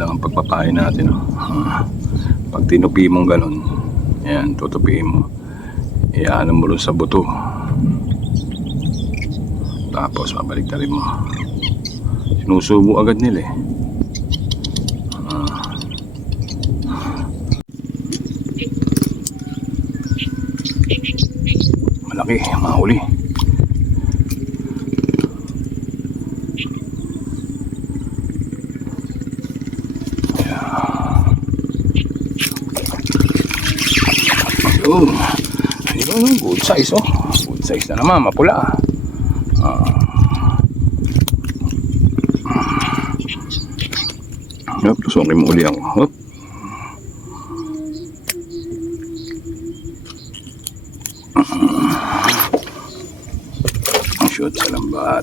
lang ang pagpapain natin. Oh. Pag tinupi mong ganun, ayan, tutupiin mo. Iyaano mo sa buto. Tapos, babalik na rin mo. Sinusubo agad nila eh. Ah. Malaki, mahuli. Ayun. Ayun, good size oh. Good size na naman, mapula. Ah. Yup, tusukin mo uli ako. Hup. Shoot sa lambat.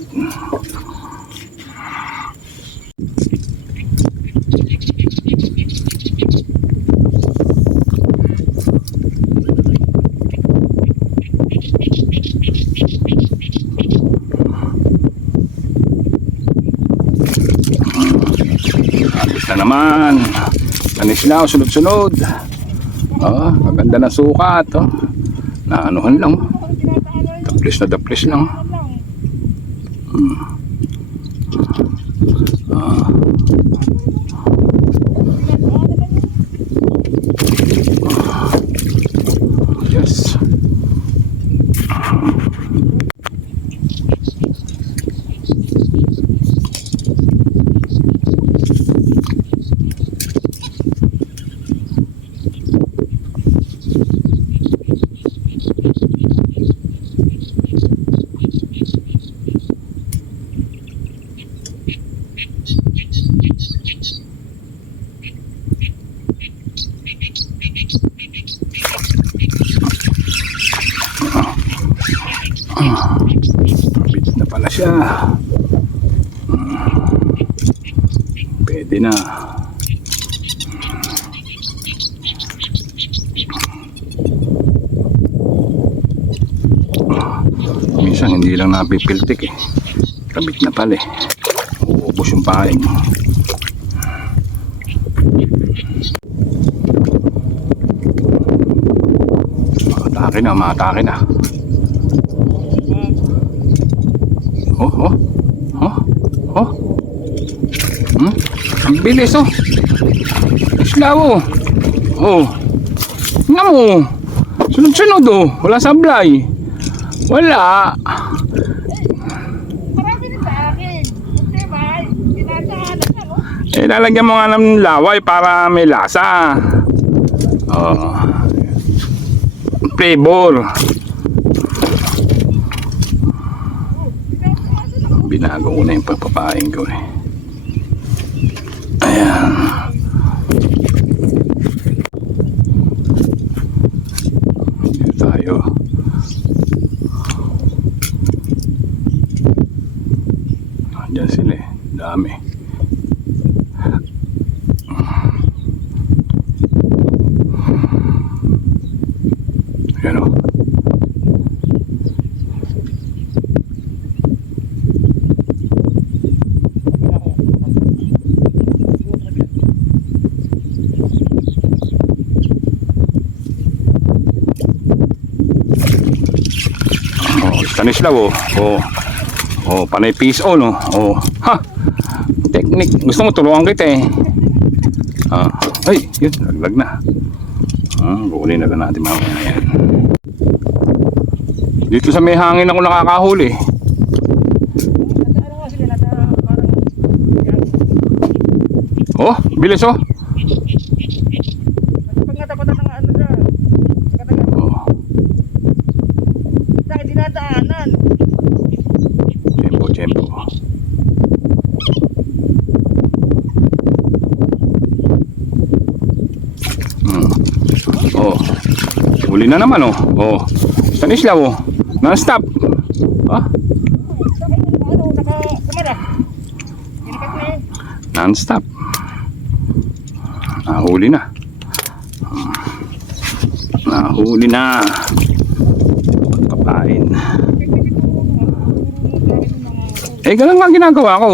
Alis na naman. Anis na sunod-sunod. Oh, maganda na sukat. Oh. Naanuhan lang. oh. Daplis na daplis lang. Hmm. Ah. Kapit na pala siya. Hmm. Pwede na. Minsan hindi lang napipiltik eh. Kabit na pala eh. Uubos yung paing. Matake na, matake na. Oh, oh. Oh, oh. Hmm? Ang bilis oh. Islaw oh. Oh. Nga mo. Sunod-sunod oh. Wala sablay. Wala. Marami na sa akin. Ba? Tinataanan na, no? Eh, lalagyan mo nga ng laway para may lasa. Oh. Flavor. Binago ko na yung pagpapain ko eh. Ayan. Dito tayo. Diyan sila eh. Dami. Ayan. Oh, Stanislaw oh. Oh. Oh, panay peace all oh. Oh. Ha. Technique. Gusto mo tulungan kita eh. Ah, ay, yun, laglag na. Ah, kukunin na natin mamaya yan. Dito sa may hangin ako nakakahuli. Yan. Oh, bilis oh. Hmm. Oh. Huli na naman oh. Oh. Stanislaw oh. Non-stop. Ah, non-stop. Nahuli na. Hmm. Nahuli na. Papain. Eh, ganun nga ginagawa ko.